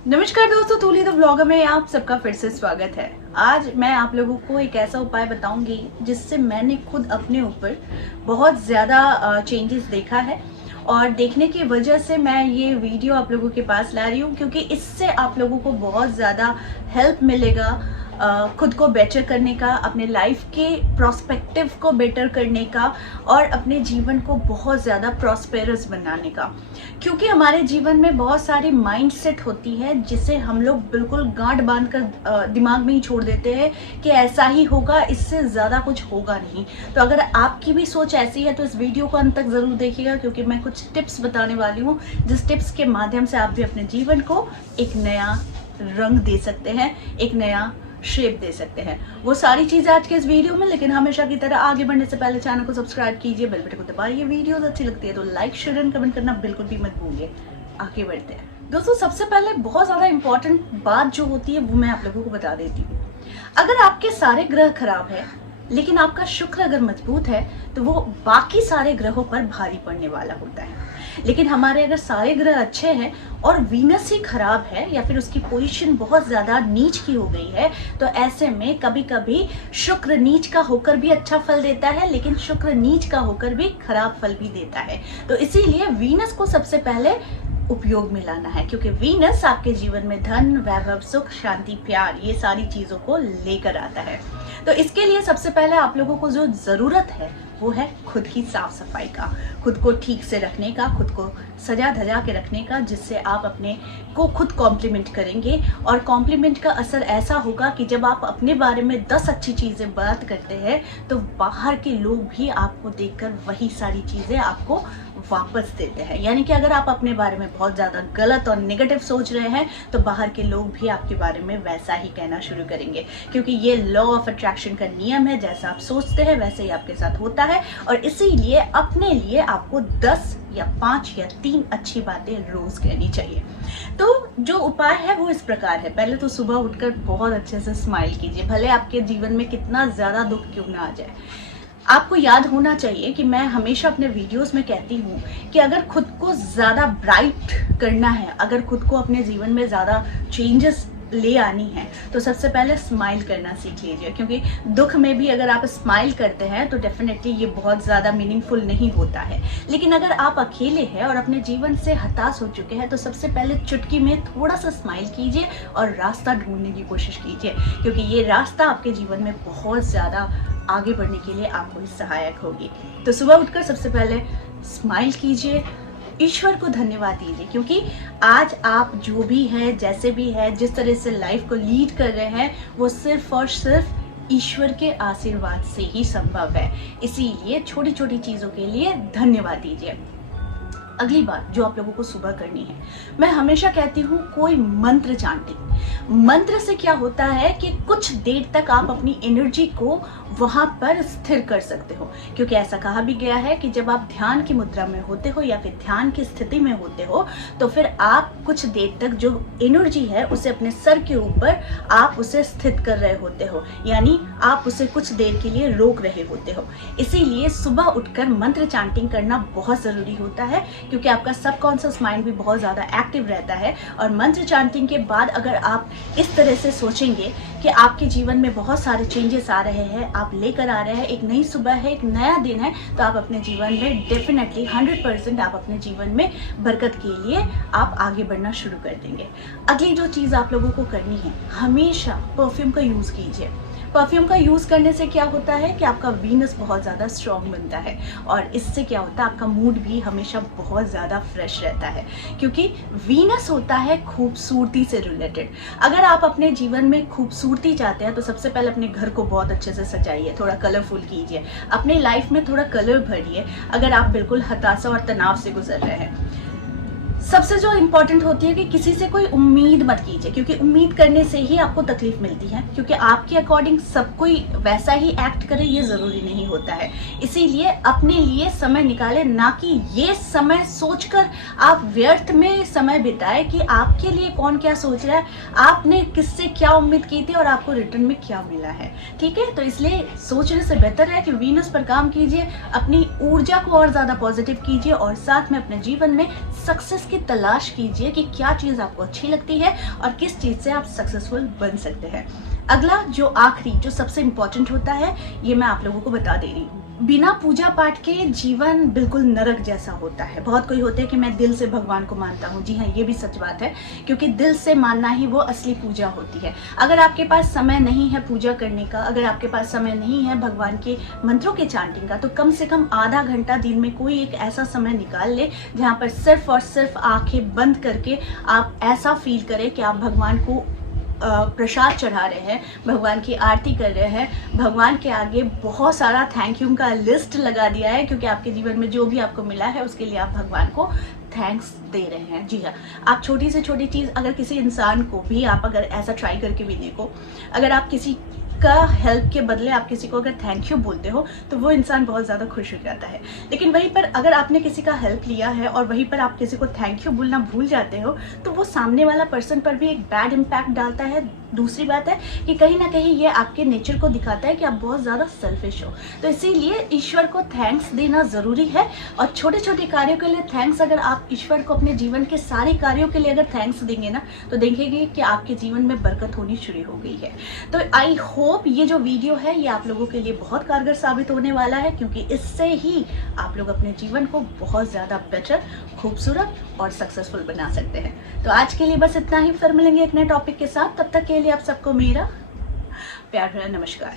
नमस्कार दोस्तों, तूली the vlogger में आप सबका फिर से स्वागत है। आज मैं आप लोगों को एक ऐसा उपाय बताऊंगी जिससे मैंने खुद अपने ऊपर बहुत ज़्यादा चेंजेस देखा है और देखने की वजह से मैं ये वीडियो आप लोगों के पास ला रही हूँ, क्योंकि इससे आप लोगों को बहुत ज़्यादा हेल्प मिलेगा खुद को बेटर करने का, अपने लाइफ के प्रोस्पेक्टिव को बेटर करने का और अपने जीवन को बहुत ज़्यादा प्रॉस्पेरस बनाने का। क्योंकि हमारे जीवन में बहुत सारी माइंडसेट होती है जिसे हम लोग बिल्कुल गांठ बांध कर दिमाग में ही छोड़ देते हैं कि ऐसा ही होगा, इससे ज़्यादा कुछ होगा नहीं। तो अगर आपकी भी सोच ऐसी है तो इस वीडियो को अंत तक ज़रूर देखिएगा, क्योंकि मैं कुछ टिप्स बताने वाली हूँ जिस टिप्स के माध्यम से आप भी अपने जीवन को एक नया रंग दे सकते हैं, एक नया शेप दे सकते हैं। वो सारी चीजें आज के इस वीडियो में, लेकिन हमेशा की तरह आगे बढ़ने से पहले चैनल को सब्सक्राइब कीजिए, बेल बटन को दबाइए। वीडियोस अच्छी लगती है तो लाइक, शेयर एंड कमेंट करना बिल्कुल भी मत भूलिए। आगे बढ़ते हैं दोस्तों। सबसे पहले बहुत ज्यादा इंपॉर्टेंट बात जो होती है वो मैं आप लोगों को बता देती हूँ। अगर आपके सारे ग्रह खराब है लेकिन आपका शुक्र अगर मजबूत है तो वो बाकी सारे ग्रहों पर भारी पड़ने वाला होता है। लेकिन हमारे अगर सारे ग्रह अच्छे हैं और वीनस ही खराब है या फिर उसकी पोजीशन बहुत ज्यादा नीच की हो गई है, तो ऐसे में कभी कभी शुक्र नीच का होकर भी अच्छा फल देता है, लेकिन शुक्र नीच का होकर भी खराब फल भी देता है। तो इसीलिए वीनस को सबसे पहले उपयोग में लाना है, क्योंकि वीनस आपके जीवन में धन, वैभव, सुख, शांति, प्यार, ये सारी चीजों को लेकर आता है। तो इसके लिए सबसे पहले आप लोगों को जो जरूरत है वो है खुद की साफ सफाई का, खुद को ठीक से रखने का, खुद को सजा धजा के रखने का, जिससे आप अपने को खुद कॉम्प्लीमेंट करेंगे। और कॉम्प्लीमेंट का असर ऐसा होगा कि जब आप अपने बारे में 10 अच्छी चीजें बात करते हैं तो बाहर के लोग भी आपको देखकर वही सारी चीजें आपको वापस देते हैं। यानी कि अगर आप अपने बारे में बहुत ज्यादा गलत और नेगेटिव सोच रहे हैं तो बाहर के लोग भी आपके बारे में वैसा ही कहना शुरू करेंगे, क्योंकि ये लॉ ऑफ अट्रैक्शन का नियम है। जैसा आप सोचते हैं वैसे ही आपके साथ होता है। और इसीलिए अपने लिए आपको 10 या 5 या 3 अच्छी बातें रोज कहनी चाहिए। तो जो उपाय है वो इस प्रकार है। पहले तो सुबह उठकर बहुत अच्छे से स्माइल कीजिए, भले आपके जीवन में कितना ज्यादा दुख क्यों ना आ जाए। आपको याद होना चाहिए कि मैं हमेशा अपने वीडियोस में कहती हूँ कि अगर खुद को ज्यादा ब्राइट करना है, अगर खुद को अपने जीवन में ज्यादा चेंजेस ले आनी है, तो सबसे पहले स्माइल करना सीख लीजिए। क्योंकि दुख में भी अगर आप स्माइल करते हैं तो डेफिनेटली ये बहुत ज़्यादा मीनिंगफुल नहीं होता है। लेकिन अगर आप अकेले हैं और अपने जीवन से हताश हो चुके हैं तो सबसे पहले चुटकी में थोड़ा सा स्माइल कीजिए और रास्ता ढूंढने की कोशिश कीजिए, क्योंकि ये रास्ता आपके जीवन में बहुत ज़्यादा आगे बढ़ने के लिए आपको सहायक होगी। तो सुबह उठकर सबसे पहले स्माइल कीजिए, ईश्वर को धन्यवाद दीजिए, क्योंकि आज आप जो भी है, जैसे भी है, जिस तरह से लाइफ को लीड कर रहे हैं वो सिर्फ और सिर्फ ईश्वर के आशीर्वाद से ही संभव है। इसीलिए छोटी छोटी चीजों के लिए धन्यवाद दीजिए। अगली बात जो आप लोगों को सुबह करनी है, मैं हमेशा कहती हूँ कोई मंत्र चांटिंग। मंत्र से क्या होता है कि कुछ देर तक आप अपनी एनर्जी को वहां पर स्थिर कर सकते हो, क्योंकि ऐसा कहा भी गया है कि जब आप ध्यान की मुद्रा में होते हो या फिर ध्यान की स्थिति में होते हो तो फिर आप कुछ देर तक जो एनर्जी है उसे अपने सर के ऊपर आप उसे स्थित कर रहे होते हो, यानी आप उसे कुछ देर के लिए रोक रहे होते हो। इसीलिए सुबह उठकर मंत्र चांटिंग करना बहुत जरूरी होता है, क्योंकि आपका सबकॉन्शियस माइंड भी बहुत ज्यादा एक्टिव रहता है। और मंत्र चांटिंग के बाद अगर आप इस तरह से सोचेंगे कि आपके जीवन में बहुत सारे चेंजेस आ रहे हैं, आप लेकर आ रहे हैं, एक नई सुबह है, एक नया दिन है, तो आप अपने जीवन में डेफिनेटली 100% आप अपने जीवन में बरकत के लिए आप आगे बढ़ना शुरू कर देंगे। अगली जो चीज़ आप लोगों को करनी है, हमेशा परफ्यूम का यूज़ कीजिए। परफ्यूम का यूज़ करने से क्या होता है कि आपका वीनस बहुत ज़्यादा स्ट्रॉन्ग बनता है और इससे क्या होता है आपका मूड भी हमेशा बहुत ज़्यादा फ्रेश रहता है, क्योंकि वीनस होता है खूबसूरती से रिलेटेड। अगर आप अपने जीवन में खूबसूरती चाहते हैं तो सबसे पहले अपने घर को बहुत अच्छे से सजाइए, थोड़ा कलरफुल कीजिए, अपने लाइफ में थोड़ा कलर भरिए। अगर आप बिल्कुल हताशा और तनाव से गुजर रहे हैं, सबसे जो इम्पोर्टेंट होती है कि किसी से कोई उम्मीद मत कीजिए, क्योंकि उम्मीद करने से ही आपको तकलीफ मिलती है, क्योंकि आपके अकॉर्डिंग सब कोई वैसा ही एक्ट करे ये जरूरी नहीं होता है। इसीलिए अपने लिए समय निकालें, ना कि ये समय सोचकर आप व्यर्थ में समय बिताए कि आपके लिए कौन क्या सोच रहा है, आपने किससे क्या उम्मीद की थी और आपको रिटर्न में क्या मिला है। ठीक है, तो इसलिए सोचने से बेहतर है कि वीनस पर काम कीजिए, अपनी ऊर्जा को और ज्यादा पॉजिटिव कीजिए और साथ में अपने जीवन में सक्सेस उसकी तलाश कीजिए कि क्या चीज़ आपको अच्छी लगती है और किस चीज़ से आप सक्सेसफुल बन सकते हैं। अगला जो आखिरी जो सबसे इम्पोर्टेंट होता है, ये मैं आप लोगों को बता दे रही हूँ। बिना पूजा पाठ के जीवन बिल्कुल नरक जैसा होता है। बहुत कोई होते हैं कि मैं दिल से भगवान को मानता हूँ। जी हाँ, ये भी सच बात है, क्योंकि दिल से मानना ही वो असली पूजा होती है। अगर आपके पास समय नहीं है पूजा करने का, अगर आपके पास समय नहीं है भगवान के मंत्रों के चांटिंग का, तो कम से कम आधा घंटा दिन में कोई एक ऐसा समय निकाल ले जहाँ पर सिर्फ और सिर्फ आंखें बंद करके आप ऐसा फील करें कि आप भगवान को प्रसाद चढ़ा रहे हैं, भगवान की आरती कर रहे हैं, भगवान के आगे बहुत सारा थैंक यू का लिस्ट लगा दिया है, क्योंकि आपके जीवन में जो भी आपको मिला है उसके लिए आप भगवान को थैंक्स दे रहे हैं। जी हाँ, आप छोटी से छोटी चीज़ अगर किसी इंसान को भी आप अगर ऐसा ट्राई करके भी देखो, अगर आप किसी का हेल्प के बदले आप किसी को अगर थैंक यू बोलते हो तो वो इंसान बहुत ज़्यादा खुश हो जाता है। लेकिन वहीं पर अगर आपने किसी का हेल्प लिया है और वहीं पर आप किसी को थैंक यू बोलना भूल जाते हो, तो वो सामने वाला पर्सन पर भी एक बैड इम्पैक्ट डालता है। दूसरी बात है कि कहीं ना कहीं ये आपके नेचर को दिखाता है कि आप बहुत ज़्यादा सेल्फिश हो। तो इसीलिए ईश्वर को थैंक्स देना ज़रूरी है, और छोटे छोटे कार्यों के लिए थैंक्स। अगर आप ईश्वर को अपने जीवन के सारे कार्यों के लिए अगर थैंक्स देंगे ना, तो देखेंगे कि आपके जीवन में बरकत होनी शुरू हो गई है। तो आई होप ये जो वीडियो है ये आप लोगों के लिए बहुत कारगर साबित होने वाला है, क्योंकि इससे ही आप लोग अपने जीवन को बहुत ज़्यादा बेटर, खूबसूरत और सक्सेसफुल बना सकते हैं। तो आज के लिए बस इतना ही, फिर मिलेंगे एक नए टॉपिक के साथ। तब तक के लिए आप सबको मेरा प्यार भरा नमस्कार।